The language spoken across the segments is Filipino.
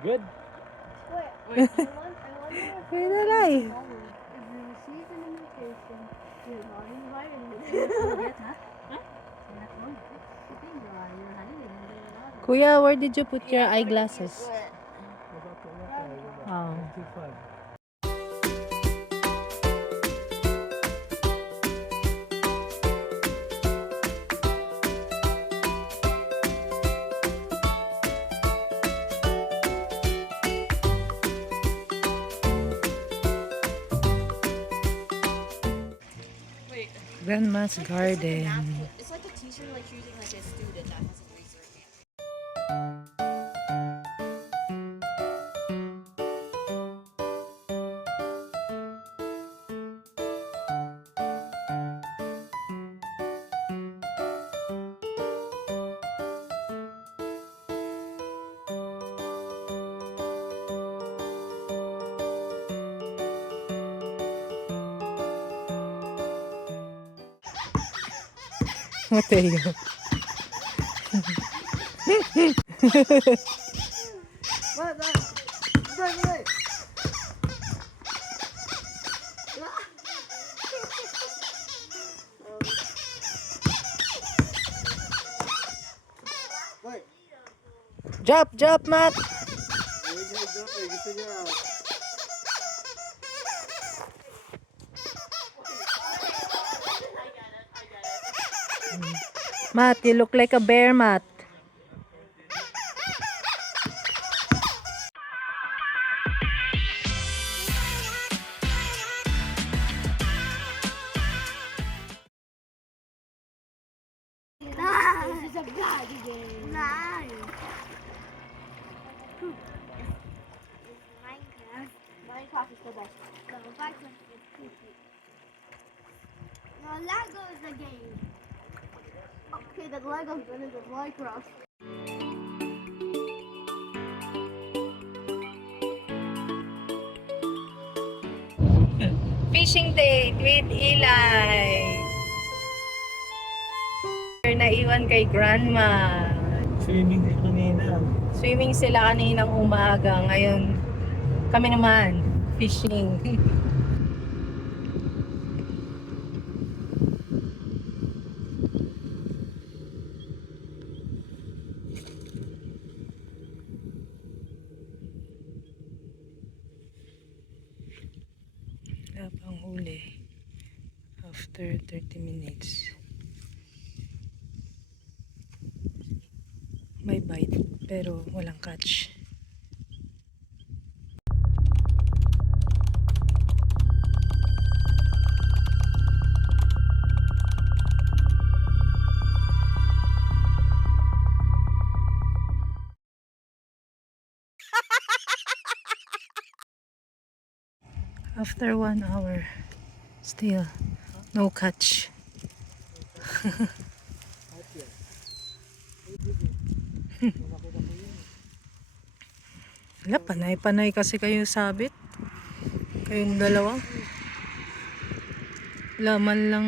Good? Wait. May nalay. If you receive an invitation, you're not invited. Yet, huh? You're not going. You think you're hiding. Kuya, where did you put your eyeglasses? Oh. Too fun. Grandma's garden. It's like a t-shirt like using like a student that has a razor hand. Mateo. Drop, Matt. Matt, you look like a bear, Matt. This is a bad game. Nice. Minecraft. Minecraft is the best. No, Minecraft is stupid. No, Lego is the game. Okay, then Lego's better than Minecraft. Fishing date with Eli. Naiwan kay Grandma. Swimming din kanina. Swimming sila kaninang umaga. Ngayon, kami naman, fishing. Wala pang huli. After 30 minutes. May bite, pero walang catch. After 1 hour, still no catch. Wala, panay-panay kasi kayo sabit. Kayong dalawa. Laman lang.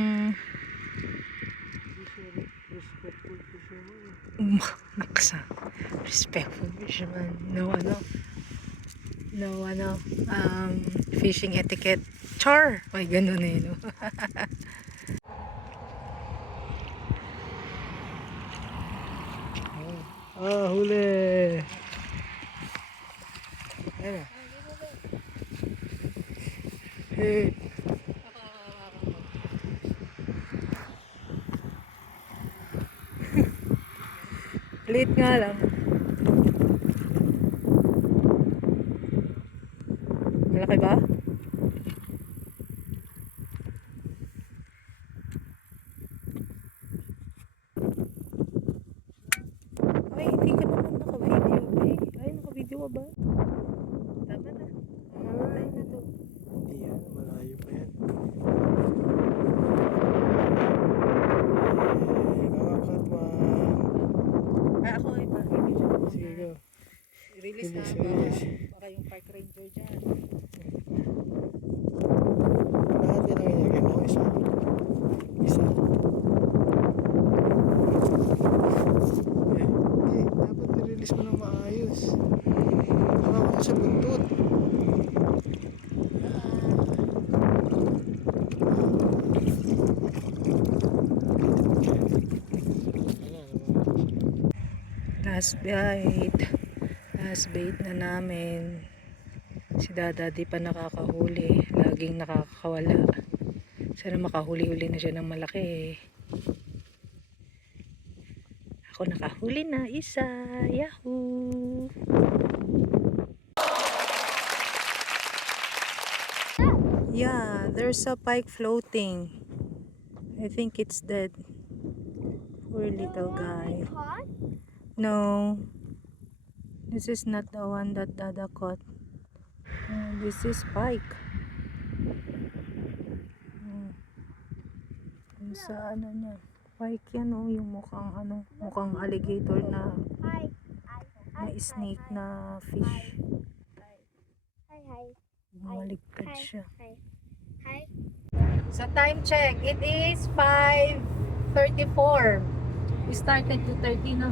Naksa. Respectful fisherman. No, fishing etiquette. Char! May ganun eh, no? Huli! Ayan. Hey! Late nga lang. Malaki ba? Ay, hindi ka naman naka-video eh. Ay, naka-video ka ba? Tama na. Mamatay na to. Hindi yan, malayo pa yan. Nakakat one. Ay, ako ay pa-video. Sige, go. I-release na. Release. Baka yung park ranger dyan. Lahat yan ang inagay mo. Isa. Hindi, dapat i-release mo ng maayos. sa buntot. Last bait na namin. Si Dada di pa nakakahuli, laging nakakawala. Sana makahuli-huli na siya ng malaki. Ako nakahuli na isa. Yahoo! Yeah, there's a pike floating. I think it's dead. Poor little guy. Caught? No, this is not the one that Dada caught. This is pike. Yung sa ano niya, pike yan oh, yung mukhang alligator na Hi. snake na fish. Hi. Bumaligtad siya. Hi. Sa time check, it is 5:34. We started 2:30 na.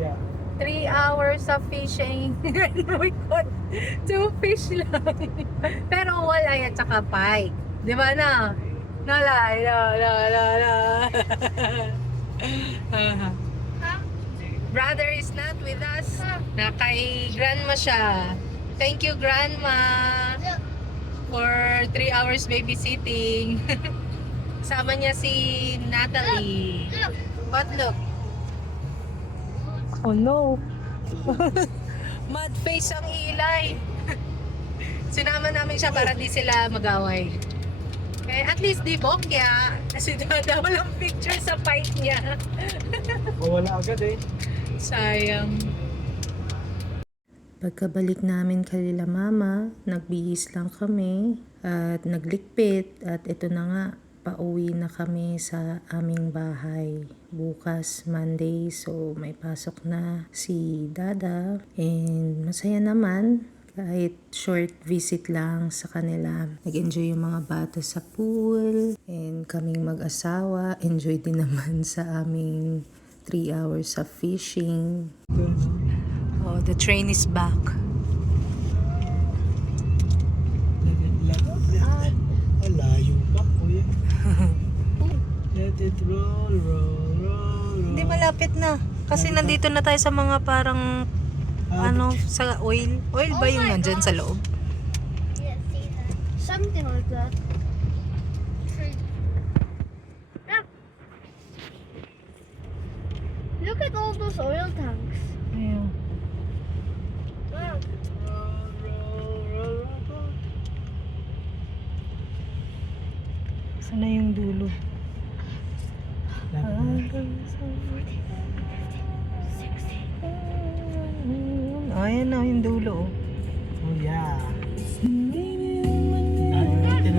Yeah. 3 hours of fishing. We caught 2 fish lang. Pero walay at saka pike. Di ba na? Nalay, la. Brother is not with us. Nakay grandma siya. Thank you, grandma, for 3 hours babysitting. Kasama niya si Natalie. But look. Oh no. Mud face ang ilay. Sinama namin siya para di sila mag-away. Okay, at least di bokya. Kasi Dada walang picture sa fight niya. Wala agad eh. Sayang. Pagkabalik namin kay Mama, nagbihis lang kami at naglikpit at ito na nga, pauwi na kami sa aming bahay. Bukas, Monday, so may pasok na si Dada and masaya naman kahit short visit lang sa kanila. Nag-enjoy yung mga bata sa pool and kaming mag-asawa. Enjoy din naman sa aming 3 hours of fishing. Oh, the train is back. Layo pa, kuya. Let it roll. Hindi malapit na. Kasi nandito na tayo sa mga parang sa oil. Oil ba yung nandyan sa loob? Yeah, see that. Something like that. Yeah. Look at all those oil tanks. Ayun. Saan na yung dulo? Ayan na yung dulo. Oh yeah.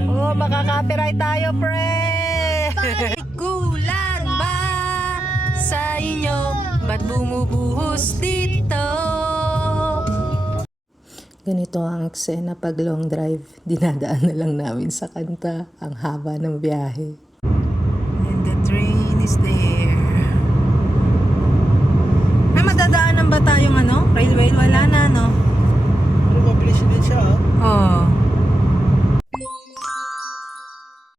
Oh, makaka-copyright tayo, pre! Kulang ba sa inyo? Ba't bumubuhos dito? Ganito ang eksena pag long drive. Dinadaan na lang namin sa kanta. Ang haba ng biyahe. And the train is there. May madadaanan ba tayong railway? Wala na, no? Pero mabilis din siya, oh. Oh.